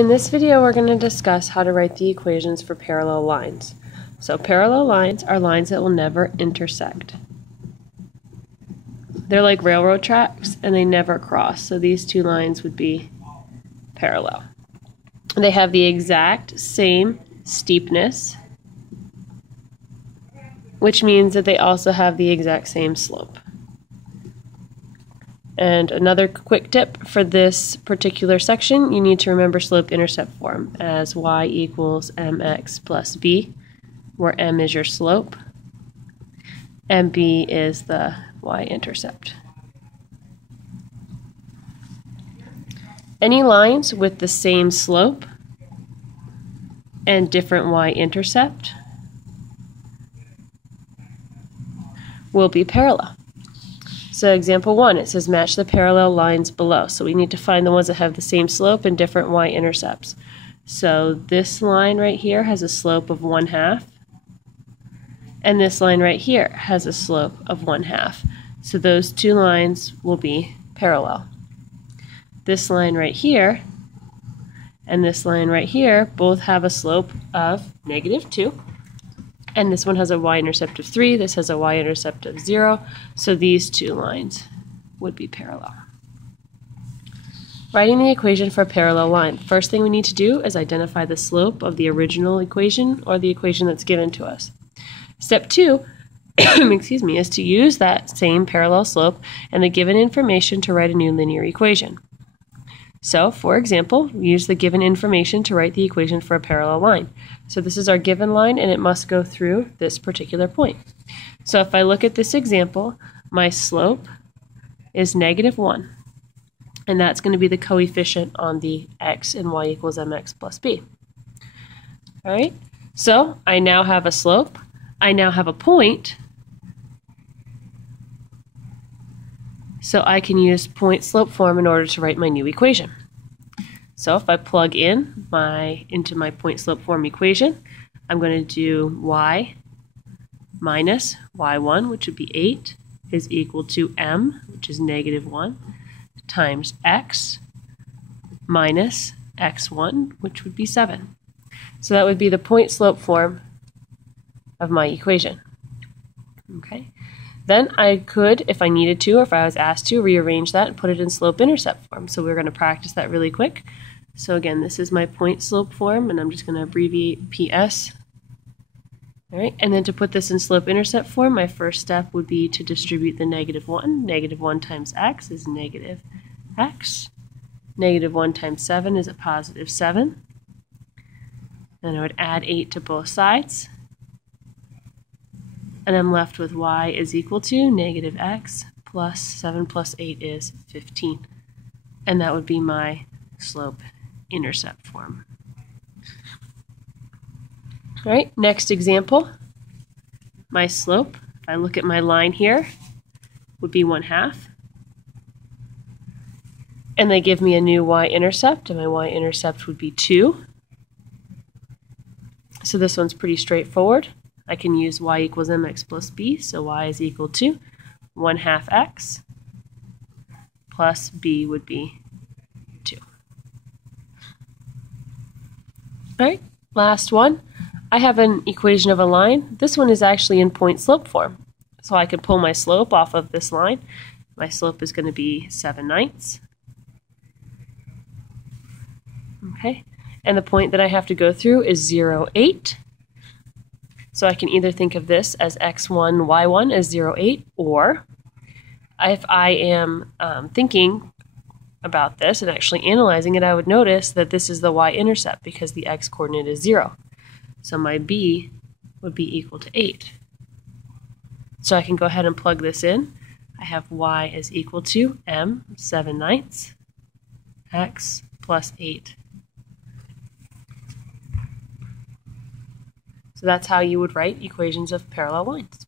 In this video, we're going to discuss how to write the equations for parallel lines. So parallel lines are lines that will never intersect. They're like railroad tracks and they never cross. So these two lines would be parallel. They have the exact same steepness, which means that they also have the exact same slope. And another quick tip for this particular section, you need to remember slope-intercept form as y equals mx plus b, where m is your slope and b is the y-intercept. Any lines with the same slope and different y-intercept will be parallel. So example 1, it says match the parallel lines below. So we need to find the ones that have the same slope and different y-intercepts. So this line right here has a slope of 1/2, and this line right here has a slope of 1/2. So those two lines will be parallel. This line right here and this line right here both have a slope of -2. And this one has a y-intercept of 3, this has a y-intercept of 0, so these two lines would be parallel. Writing the equation for a parallel line. First thing we need to do is identify the slope of the original equation or the equation that's given to us. Step 2 is to use that same parallel slope and the given information to write a new linear equation. So, for example, we use the given information to write the equation for a parallel line. So this is our given line, and it must go through this particular point. So if I look at this example, my slope is -1, and that's going to be the coefficient on the x and y equals mx plus b. All right, so I now have a slope, I now have a point, so I can use point-slope form in order to write my new equation. So if I plug in into my point-slope form equation, I'm going to do y minus y1, which would be 8, is equal to m, which is -1, times x minus x1, which would be 7. So that would be the point-slope form of my equation. Okay. Then I could, if I needed to, or if I was asked to, rearrange that and put it in slope-intercept form. So we're going to practice that really quick. So again, this is my point-slope form, and I'm just going to abbreviate PS. All right, and then to put this in slope-intercept form, my first step would be to distribute the -1. -1 times x is -x. -1 times 7 is a +7. Then I would add 8 to both sides. And I'm left with y is equal to -x plus 7 plus 8 is 15. And that would be my slope-intercept form. All right, next example. My slope, if I look at my line here, would be 1/2. And they give me a new y-intercept, and my y-intercept would be 2. So this one's pretty straightforward. I can use y equals mx plus b, so y is equal to 1/2 x plus b would be 2. All right, last one. I have an equation of a line. This one is actually in point-slope form. So I can pull my slope off of this line. My slope is going to be 7/9. Okay, and the point that I have to go through is 0, 8. So I can either think of this as x1, y1 as 0, 8, or if I am thinking about this and actually analyzing it, I would notice that this is the y-intercept because the x-coordinate is 0. So my b would be equal to 8. So I can go ahead and plug this in. I have y is equal to m 7/9 x plus 8. So that's how you would write equations of parallel lines.